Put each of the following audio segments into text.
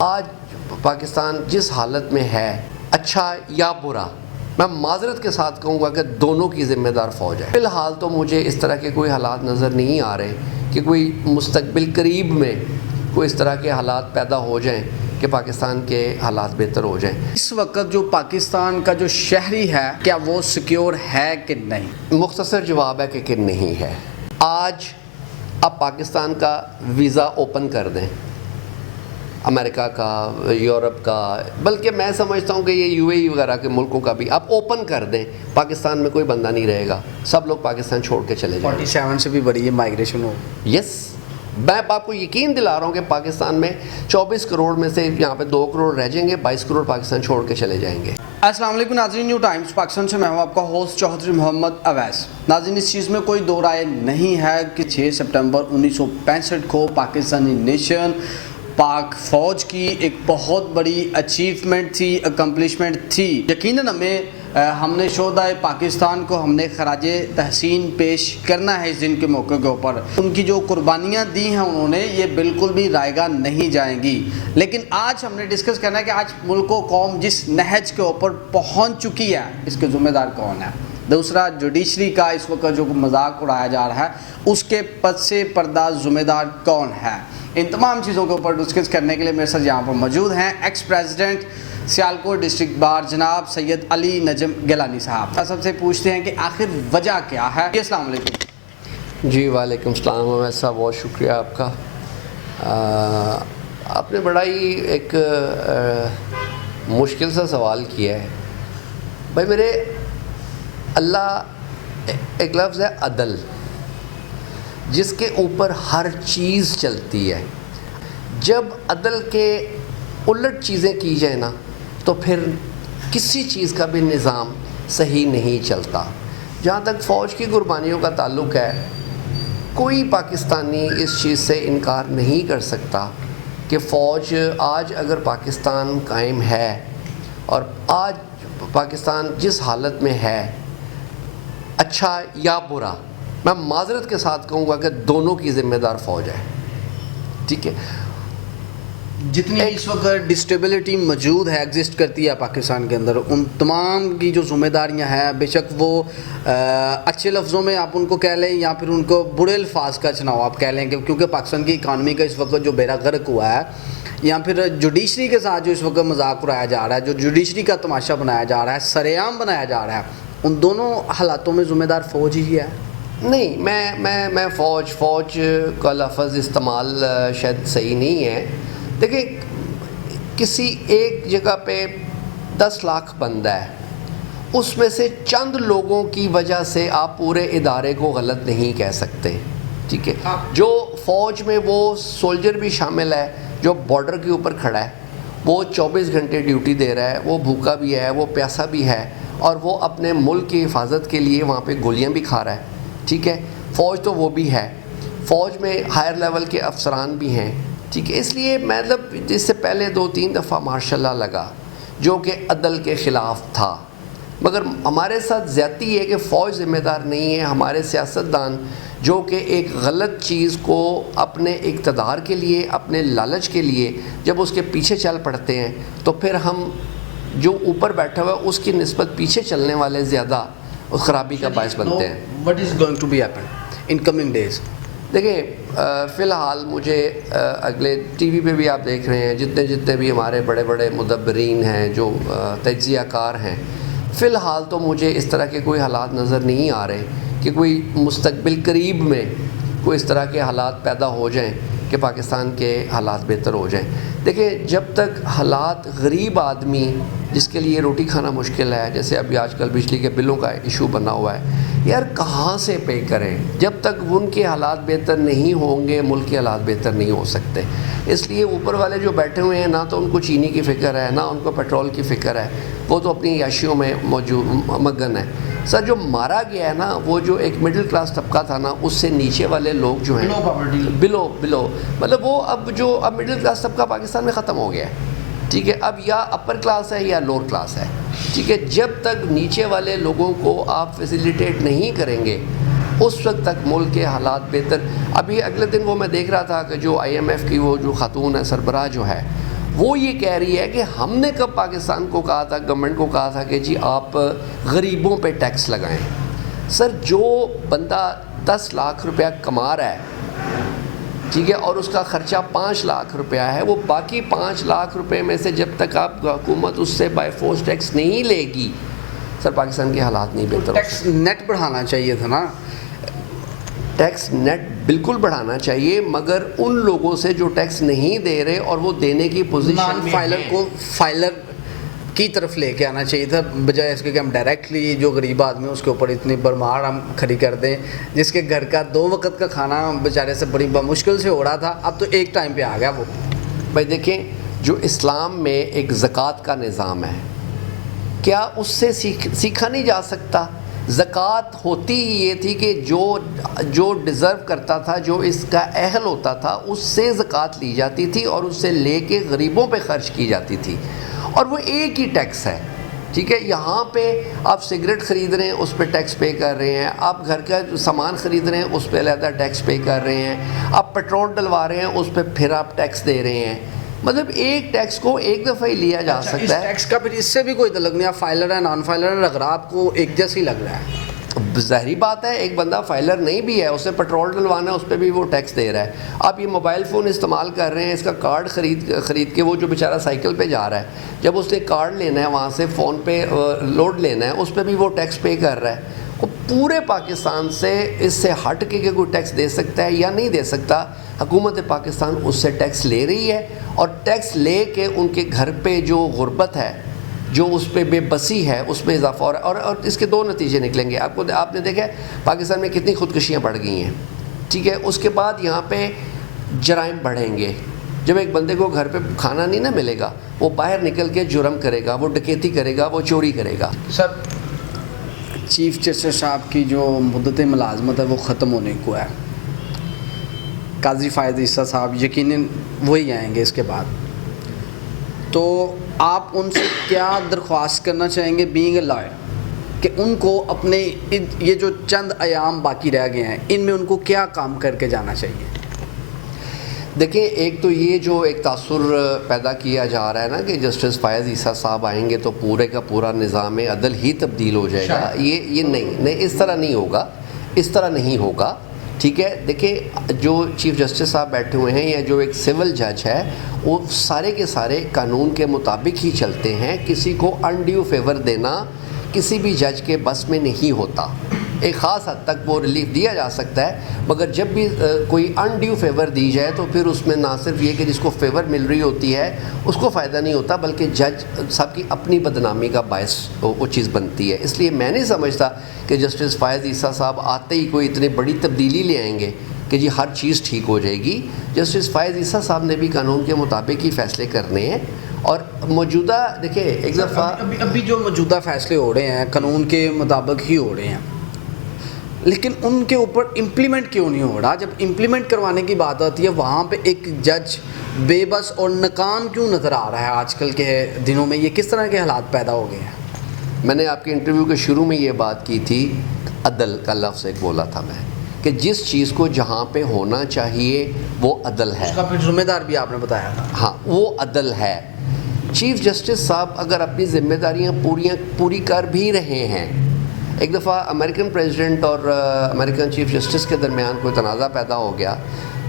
آج پاکستان جس حالت میں ہے، اچھا یا برا، میں معذرت کے ساتھ کہوں گا کہ دونوں کی ذمہ دار فوج ہے۔ فی الحال تو مجھے اس طرح کے کوئی حالات نظر نہیں آ رہے کہ کوئی مستقبل قریب میں کوئی اس طرح کے حالات پیدا ہو جائیں کہ پاکستان کے حالات بہتر ہو جائیں۔ اس وقت جو پاکستان کا جو شہری ہے کیا وہ سیکیور ہے کہ نہیں؟ مختصر جواب ہے کہ نہیں ہے۔ آج آپ پاکستان کا ویزا اوپن کر دیں، امریکہ کا، یورپ کا، بلکہ میں سمجھتا ہوں کہ یہ یو اے ای وغیرہ کے ملکوں کا بھی آپ اوپن کر دیں، پاکستان میں کوئی بندہ نہیں رہے گا، سب لوگ پاکستان چھوڑ کے چلے جائیں۔ 47 سے بھی بڑی ہے مائگریشن ہو۔ یس، میں آپ کو یقین دلا رہا ہوں کہ پاکستان میں 24 کروڑ میں سے یہاں پہ 2 کروڑ رہ جائیں گے، 22 کروڑ پاکستان چھوڑ کے چلے جائیں گے۔ السلام علیکم ناظرین، نیو ٹائمز پاکستان سے میں ہوں آپ کا ہوسٹ چوہدری محمد اویس۔ ناظرین، اس چیز میں کوئی دو رائے نہیں ہے کہ 6 سپٹمبر 1965 کو پاکستانی نیشن، پاک فوج کی ایک بہت بڑی اچیومنٹ تھی، اکمپلشمنٹ تھی۔ یقیناً ہم نے شہدائے پاکستان کو ہم نے خراج تحسین پیش کرنا ہے اس دن کے موقع کے اوپر۔ ان کی جو قربانیاں دی ہیں انہوں نے، یہ بالکل بھی رائیگاں نہیں جائیں گی۔ لیکن آج ہم نے ڈسکس کرنا ہے کہ آج ملک و قوم جس نہج کے اوپر پہنچ چکی ہے، اس کے ذمہ دار کون ہے؟ دوسرا، جوڈیشری کا اس وقت جو مذاق اڑایا جا رہا ہے، اس کے پس پردہ ذمہ دار کون ہے؟ ان تمام چیزوں کے اوپر ڈسکس کرنے کے لیے میرے ساتھ یہاں پر موجود ہیں x president Sialkot district bar جناب سید علی نجم گیلانی صاحب۔ سب سے پوچھتے ہیں کہ آخر وجہ کیا ہے؟ السلام علیکم۔ جی وعلیکم السلام، ویسا بہت شکریہ آپ کا۔ آپ نے بڑا ہی ایک مشکل سا سوال کیا ہے۔ بھائی میرے، اللہ ایک لفظ ہے عدل، جس کے اوپر ہر چیز چلتی ہے۔ جب عدل کے الٹ چیزیں کی جائیں نا، تو پھر کسی چیز کا بھی نظام صحیح نہیں چلتا۔ جہاں تک فوج کی قربانیوں کا تعلق ہے، کوئی پاکستانی اس چیز سے انکار نہیں کر سکتا کہ فوج آج اگر پاکستان قائم ہے، اور آج پاکستان جس حالت میں ہے، اچھا یا برا، میں معذرت کے ساتھ کہوں گا کہ دونوں کی ذمہ دار فوج ہے۔ ٹھیک ہے، جتنی اس وقت ڈسٹیبلٹی موجود ہے، ایگزسٹ کرتی ہے پاکستان کے اندر، ان تمام کی جو ذمہ داریاں ہیں، بے شک وہ اچھے لفظوں میں آپ ان کو کہہ لیں یا پھر ان کو برے الفاظ کا چناؤ آپ کہہ لیں، کیونکہ پاکستان کی اکانومی کا اس وقت جو بیڑا غرق ہوا ہے، یا پھر جوڈیشری کے ساتھ جو اس وقت مذاق اڑایا جا رہا ہے، جو جوڈیشری کا تماشا بنایا جا رہا ہے، سرعام بنایا جا رہا ہے، ان دونوں حالاتوں میں ذمہ دار فوج ہی ہے۔ نہیں، میں فوج کا لفظ استعمال شاید صحیح نہیں ہے۔ دیکھیں، کسی ایک جگہ پہ 10 لاکھ بندہ ہے، اس میں سے چند لوگوں کی وجہ سے آپ پورے ادارے کو غلط نہیں کہہ سکتے۔ ٹھیک ہے، جو فوج میں وہ سولجر بھی شامل ہے جو بارڈر کے اوپر کھڑا ہے، وہ 24 گھنٹے ڈیوٹی دے رہا ہے، وہ بھوکا بھی ہے، وہ پیاسا بھی ہے، اور وہ اپنے ملک کی حفاظت کے لیے وہاں پہ گولیاں بھی کھا رہا ہے۔ ٹھیک ہے، فوج تو وہ بھی ہے، فوج میں ہائر لیول کے افسران بھی ہیں۔ ٹھیک ہے، اس لیے مطلب اس سے پہلے 2-3 دفعہ مارشاء اللہ لگا، جو کہ عدل کے خلاف تھا، مگر ہمارے ساتھ زیادتی ہے کہ فوج ذمہ دار نہیں ہے، ہمارے سیاستدان جو کہ ایک غلط چیز کو اپنے اقتدار کے لیے، اپنے لالچ کے لیے جب اس کے پیچھے چل پڑتے ہیں، تو پھر ہم جو اوپر بیٹھا ہوا ہے اس کی نسبت پیچھے چلنے والے زیادہ اس خرابی کا باعث بنتے ہیں۔ What is going to be happen in coming days؟ دیکھیں، فی الحال مجھے اگلے ٹی وی پہ بھی آپ دیکھ رہے ہیں، جتنے بھی ہمارے بڑے بڑے مدبرین ہیں، جو تجزیہ کار ہیں، فی الحال تو مجھے اس طرح کے کوئی حالات نظر نہیں آ رہے کہ کوئی مستقبل قریب میں کوئی اس طرح کے حالات پیدا ہو جائیں کہ پاکستان کے حالات بہتر ہو جائیں۔ دیکھیں، جب تک حالات غریب آدمی جس کے لیے روٹی کھانا مشکل ہے، جیسے ابھی آج کل بجلی کے بلوں کا ایشو بنا ہوا ہے، یار کہاں سے پے کریں؟ جب تک ان کے حالات بہتر نہیں ہوں گے، ملک کے حالات بہتر نہیں ہو سکتے۔ اس لیے اوپر والے جو بیٹھے ہوئے ہیں، نہ تو ان کو چینی کی فکر ہے، نہ ان کو پیٹرول کی فکر ہے، وہ تو اپنی عیاشیوں میں مگن ہے۔ سر، جو مارا گیا ہے نا، وہ جو ایک مڈل کلاس طبقہ تھا نا، اس سے نیچے والے لوگ جو ہیں، بلو مطلب وہ اب مڈل کلاس طبقہ پاکستان میں ختم ہو گیا ہے۔ ٹھیک ہے، اب یا اپر کلاس ہے یا لوور کلاس ہے۔ ٹھیک ہے، جب تک نیچے والے لوگوں کو آپ فیسیلیٹیٹ نہیں کریں گے، اس وقت تک ملک کے حالات بہتر۔ ابھی اگلے دن وہ میں دیکھ رہا تھا کہ جو IMF کی وہ جو خاتون ہے، سربراہ جو ہے، وہ یہ کہہ رہی ہے کہ ہم نے کب پاکستان کو کہا تھا، گورنمنٹ کو کہا تھا کہ جی آپ غریبوں پہ ٹیکس لگائیں. سر جو بندہ 10 لاکھ روپیہ کما رہا ہے، ٹھیک ہے، اور اس کا خرچہ 5 لاکھ روپیہ ہے، وہ باقی 5 لاکھ روپے میں سے جب تک آپ حکومت اس سے بائی فورس ٹیکس نہیں لے گی، سر پاکستان کے حالات نہیں بہتر ہو ٹیکس نیٹ بڑھانا چاہیے تھا نا. ٹیکس نیٹ بالکل بڑھانا چاہیے، مگر ان لوگوں سے جو ٹیکس نہیں دے رہے اور وہ دینے کی پوزیشن نان میں فائلر ہیں. کو فائلر کی طرف لے کے آنا چاہیے تھا، بجائے اس کے کہ ہم ڈائریکٹلی جو غریب آدمی ہے اس کے اوپر اتنی برمار ہم کھڑی کر دیں، جس کے گھر کا 2 وقت کا کھانا بیچارے سے بڑی مشکل سے ہو رہا تھا، اب تو ایک ٹائم پہ آ گیا وہ. بھائی دیکھیں، جو اسلام میں ایک زکوٰۃ کا نظام ہے، کیا اس سے سیکھا نہیں جا سکتا؟ زکوٰۃ ہوتی ہی یہ تھی کہ جو ڈیزرو کرتا تھا، جو اس کا اہل ہوتا تھا، اس سے زکوٰۃ لی جاتی تھی اور اس سے لے کے غریبوں پہ خرچ کی جاتی تھی، اور وہ ایک ہی ٹیکس ہے. ٹھیک ہے، یہاں پہ آپ سگریٹ خرید رہے ہیں اس پہ ٹیکس پے کر رہے ہیں، آپ گھر کا سامان خرید رہے ہیں اس پہ علیحدہ ٹیکس پے کر رہے ہیں، آپ پیٹرول ڈلوا رہے ہیں اس پہ پھر آپ ٹیکس دے رہے ہیں. مطلب ایک ٹیکس کو ایک دفعہ ہی لیا جا سکتا ہے. اس ٹیکس کا پھر اس سے بھی کوئی تعلق نہیں، آپ فائلر ہے نان فائلر ہے، اگر آپ کو ایک جیسا ہی لگ رہا ہے. ظاہری بات ہے، ایک بندہ فائلر نہیں بھی ہے، اسے پیٹرول ڈلوانا ہے، اس پہ بھی وہ ٹیکس دے رہا ہے. آپ یہ موبائل فون استعمال کر رہے ہیں، اس کا کارڈ خرید کے وہ جو بیچارہ سائیکل پہ جا رہا ہے، جب اس نے کارڈ لینا ہے وہاں سے فون پہ لوڈ لینا ہے، اس پہ بھی وہ ٹیکس پے کر رہا ہے. وہ پورے پاکستان سے اس سے ہٹ کے کہ کوئی ٹیکس دے سکتا ہے یا نہیں دے سکتا، حکومت پاکستان اس سے ٹیکس لے رہی ہے، اور ٹیکس لے کے ان کے گھر پہ جو غربت ہے، جو اس پہ بے بسی ہے، اس میں اضافہ ہو رہا ہے. اور اس کے 2 نتیجے نکلیں گے. آپ نے دیکھا ہے پاکستان میں کتنی خودکشیاں بڑھ گئی ہیں، ٹھیک ہے. اس کے بعد یہاں پہ جرائم بڑھیں گے. جب ایک بندے کو گھر پہ کھانا نہیں نہ ملے گا، وہ باہر نکل کے جرم کرے گا، وہ ڈکیتی کرے گا، وہ چوری کرے گا. سر چیف جسٹس صاحب کی جو مدت ملازمت ہے وہ ختم ہونے کو ہے. قاضی فائز عیسیٰ صاحب یقیناً وہی آئیں گے اس کے بعد، تو آپ ان سے کیا درخواست کرنا چاہیں گے بینگ اے لائر کہ ان کو اپنے یہ جو چند ایام باقی رہ گئے ہیں ان میں ان کو کیا کام کر کے جانا چاہیے؟ دیکھیں، ایک تو یہ جو ایک تاثر پیدا کیا جا رہا ہے نا کہ جسٹس فائز عیسیٰ صاحب آئیں گے تو پورے کا پورا نظام عدل ہی تبدیل ہو جائے گا، یہ نہیں، اس طرح نہیں ہوگا، اس طرح نہیں ہوگا. ٹھیک ہے، دیکھیں جو چیف جسٹس صاحب بیٹھے ہوئے ہیں یا جو ایک سول جج ہے، وہ سارے کے سارے قانون کے مطابق ہی چلتے ہیں. کسی کو انڈیو فیور دینا کسی بھی جج کے بس میں نہیں ہوتا. ایک خاص حد تک وہ ریلیف دیا جا سکتا ہے، مگر جب بھی کوئی انڈیو فیور دی جائے تو پھر اس میں نہ صرف یہ کہ جس کو فیور مل رہی ہوتی ہے اس کو فائدہ نہیں ہوتا، بلکہ جج صاحب کی اپنی بدنامی کا باعث وہ چیز بنتی ہے. اس لیے میں نہیں سمجھتا کہ جسٹس فائز عیسیٰ صاحب آتے ہی کوئی اتنی بڑی تبدیلی لے آئیں گے کہ جی ہر چیز ٹھیک ہو جائے گی. جسٹس فائز عیسیٰ صاحب نے بھی قانون کے مطابق ہی فیصلے کرنے ہیں، اور موجودہ دیکھیں ایک دفعہ ابھی جو موجودہ فیصلے ہو رہے ہیں قانون کے مطابق ہی ہو رہے ہیں، لیکن ان کے اوپر امپلیمنٹ کیوں نہیں ہو رہا؟ جب امپلیمنٹ کروانے کی بات آتی ہے وہاں پہ ایک جج بے بس اور ناکام کیوں نظر آ رہا ہے آج کل کے دنوں میں؟ یہ کس طرح کے حالات پیدا ہو گئے ہیں؟ میں نے آپ کے انٹرویو کے شروع میں یہ بات کی تھی، عدل کا لفظ ایک بولا تھا میں، کہ جس چیز کو جہاں پہ ہونا چاہیے وہ عدل ہے. اس کا پھر ذمہ دار بھی آپ نے بتایا تھا. ہاں، وہ عدل ہے. چیف جسٹس صاحب اگر اپنی ذمہ داریاں پوری کر بھی رہے ہیں، ایک دفعہ امریکن پریزیڈنٹ اور امریکن چیف جسٹس کے درمیان کوئی تنازع پیدا ہو گیا،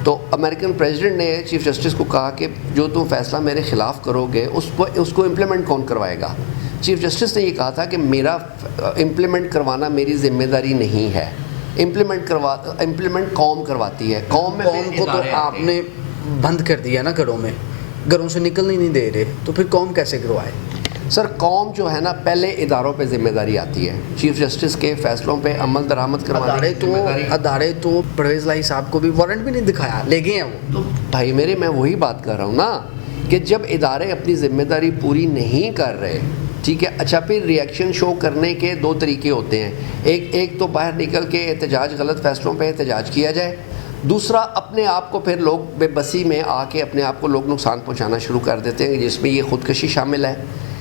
تو امریکن پریزیڈنٹ نے چیف جسٹس کو کہا کہ جو تم فیصلہ میرے خلاف کرو گے اس کو امپلیمنٹ کون کروائے گا؟ چیف جسٹس نے یہ کہا تھا کہ میرا امپلیمنٹ کروانا میری ذمہ داری نہیں ہے، امپلیمنٹ قوم کرواتی ہے. قوم کو تو آپ نے بند کر دیا نا، گھروں سے نکلنے نہیں دے رہے، تو پھر قوم کیسے کروائے؟ سر قوم جو ہے نا پہلے اداروں پہ ذمہ داری آتی ہے، چیف جسٹس کے فیصلوں پہ عمل درآمد کروانے کی ذمہ داری. ادارے تو پرویز لائی صاحب کو بھی وارنٹ بھی نہیں دکھایا، لے گئے ہیں وہ. تو بھائی میرے، میں وہی بات کر رہا ہوں نا کہ جب ادارے اپنی ذمہ داری پوری نہیں کر رہے، ٹھیک ہے، اچھا پھر ریئیکشن شو کرنے کے 2 طریقے ہوتے ہیں. ایک تو باہر نکل کے احتجاج، غلط فیصلوں پہ احتجاج کیا جائے. دوسرا اپنے آپ کو پھر لوگ بے بسی میں آ کے اپنے آپ کو لوگ نقصان پہنچانا شروع کر دیتے ہیں، جس میں یہ خودکشی شامل ہے.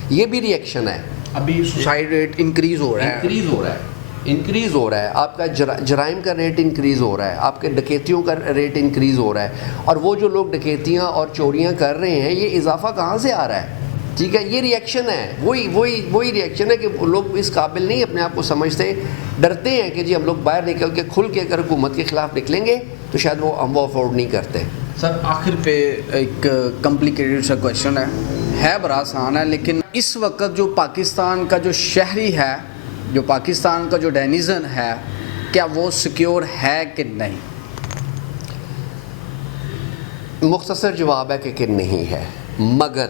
یہ بھی ریئیکشن ہے. ابھی سوسائڈ ریٹ انکریز ہو رہا ہے. انکریز ہو رہا ہے، آپ کا جرائم کا ریٹ انکریز ہو رہا ہے، آپ کے ڈکیتیوں کا ریٹ انکریز ہو رہا ہے، اور وہ جو لوگ ڈکیتیاں اور چوریاں کر رہے ہیں یہ اضافہ کہاں سے آ رہا ہے؟ ٹھیک ہے، یہ ریئیکشن ہے، وہی ریئیکشن ہے کہ لوگ اس قابل نہیں اپنے آپ کو سمجھتے، ڈرتے ہیں کہ جی ہم لوگ باہر نکل کے کھل کے اگر حکومت کے خلاف نکلیں گے تو شاید ہم وہ افورڈ نہیں کرتے۔ سر آخر پہ ایک کمپلیکیٹڈ سا کویشچن ہے بڑا آسان ہے، لیکن اس وقت جو پاکستان کا جو شہری ہے، جو پاکستان کا جو ڈینیزن ہے، کیا وہ سیکیور ہے کہ نہیں؟ مختصر جواب ہے کہ نہیں ہے، مگر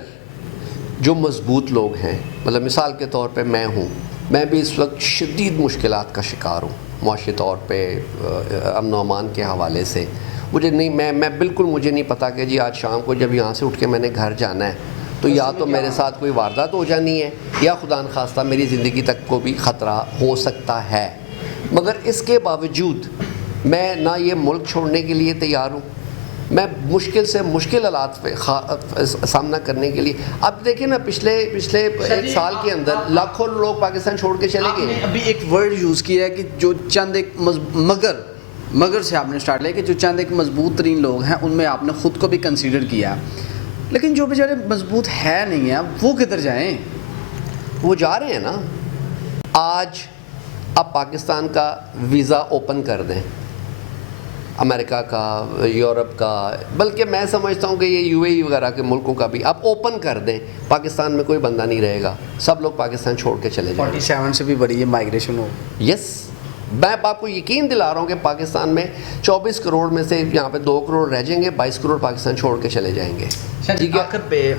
جو مضبوط لوگ ہیں، مطلب مثال کے طور پہ میں بھی اس وقت شدید مشکلات کا شکار ہوں معاشی طور پہ، امن و امان کے حوالے سے۔ مجھے نہیں پتہ کہ جی آج شام کو جب یہاں سے اٹھ کے میں نے گھر جانا ہے تو یا تو میرے ساتھ کوئی واردات ہو جانی ہے یا خدا نخواستہ میری زندگی تک کو بھی خطرہ ہو سکتا ہے، مگر اس کے باوجود میں نہ یہ ملک چھوڑنے کے لیے تیار ہوں، میں مشکل سے مشکل حالات پہ سامنا کرنے کے لیے۔ اب دیکھیں نا پچھلے ایک سال کے اندر لاکھوں لوگ پاکستان چھوڑ کے چلے گئے۔ ابھی ایک ورڈ یوز کیا ہے کہ جو چند ایک مگر سے آپ نے سٹارٹ لیا کہ جو چند ایک مضبوط ترین لوگ ہیں ان میں آپ نے خود کو بھی کنسیڈر کیا، لیکن جو بیچارے مضبوط ہے نہیں ہیں وہ کدھر جائیں؟ وہ جا رہے ہیں نا۔ آج آپ پاکستان کا ویزا اوپن کر دیں، امریکہ کا، یورپ کا، بلکہ میں سمجھتا ہوں کہ یہ UAE وغیرہ کے ملکوں کا بھی آپ اوپن کر دیں، پاکستان میں کوئی بندہ نہیں رہے گا، سب لوگ پاکستان چھوڑ کے چلے جائیں۔ 47 سے بھی بڑی مائگریشن ہو۔ یس، میں آپ کو یقین دلا رہا ہوں کہ پاکستان میں 24 کروڑ میں سے یہاں پہ 2 کروڑ رہ جائیں گے، 22 کروڑ پاکستان چھوڑ کے چلے جائیں گے۔ ٹھیک ہے، آخر پہ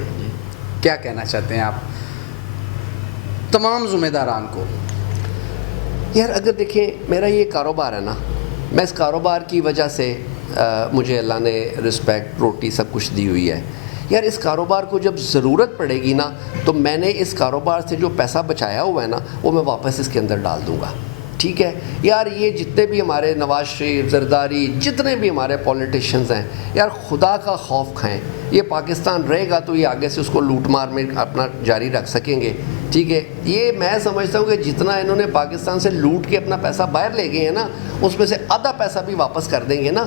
کیا کہنا چاہتے ہیں آپ تمام ذمہ داران کو؟ یار اگر دیکھیں میرا یہ کاروبار ہے نا، میں اس کاروبار کی وجہ سے مجھے اللہ نے رسپیکٹ، روٹی، سب کچھ دی ہوئی ہے۔ یار اس کاروبار کو جب ضرورت پڑے گی نا تو میں نے اس کاروبار سے جو پیسہ بچایا ہوا ہے نا وہ میں واپس اس کے اندر ڈال دوں گا، ٹھیک ہے؟ یار یہ جتنے بھی ہمارے نواز شریف، زرداری، جتنے بھی ہمارے پولیٹیشنز ہیں، یار خدا کا خوف کھائیں، یہ پاکستان رہے گا تو یہ آگے سے اس کو لوٹ مار میں اپنا جاری رکھ سکیں گے، ٹھیک ہے؟ یہ میں سمجھتا ہوں کہ جتنا انہوں نے پاکستان سے لوٹ کے اپنا پیسہ باہر لے گئے ہیں نا اس میں سے آدھا پیسہ بھی واپس کر دیں گے نا۔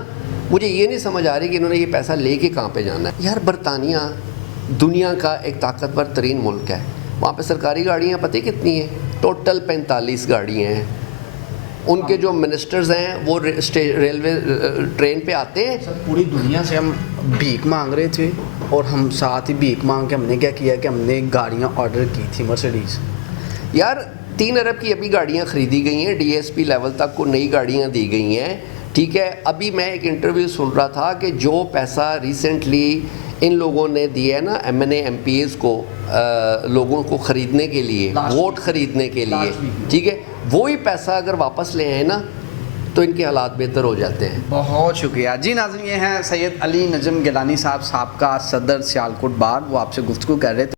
مجھے یہ نہیں سمجھ آ رہی کہ انہوں نے یہ پیسہ لے کے کہاں پہ جانا ہے۔ یار برطانیہ دنیا کا ایک طاقتور ترین ملک ہے، وہاں پہ سرکاری گاڑیاں پتہ کتنی ہیں؟ ٹوٹل 45 گاڑیاں ہیں۔ ان کے جو منسٹرز ہیں وہ ریلوے ٹرین پہ آتے ہیں۔ سر پوری دنیا سے ہم بھیک مانگ رہے تھے اور ہم ساتھ ہی بھیک مانگ کے ہم نے کیا کیا کہ ہم نے گاڑیاں آرڈر کی تھی مرسیڈیز۔ یار 3 ارب کی ابھی گاڑیاں خریدی گئی ہیں، DSP لیول تک کو نئی گاڑیاں دی گئی ہیں، ٹھیک ہے؟ ابھی میں ایک انٹرویو سن رہا تھا کہ جو پیسہ ریسنٹلی ان لوگوں نے دیا ہے نا MNA MPs کو لوگوں کو خریدنے کے لیے، ووٹ خریدنے کے لیے، ٹھیک ہے؟ وہی پیسہ اگر واپس لے آئے نا تو ان کے حالات بہتر ہو جاتے ہیں۔ بہت شکریہ جی۔ ناظرین یہ ہیں سید علی نجم گیلانی صاحب، سابقہ صدر سیالکوٹ بار، وہ آپ سے گفتگو کر رہے تھے۔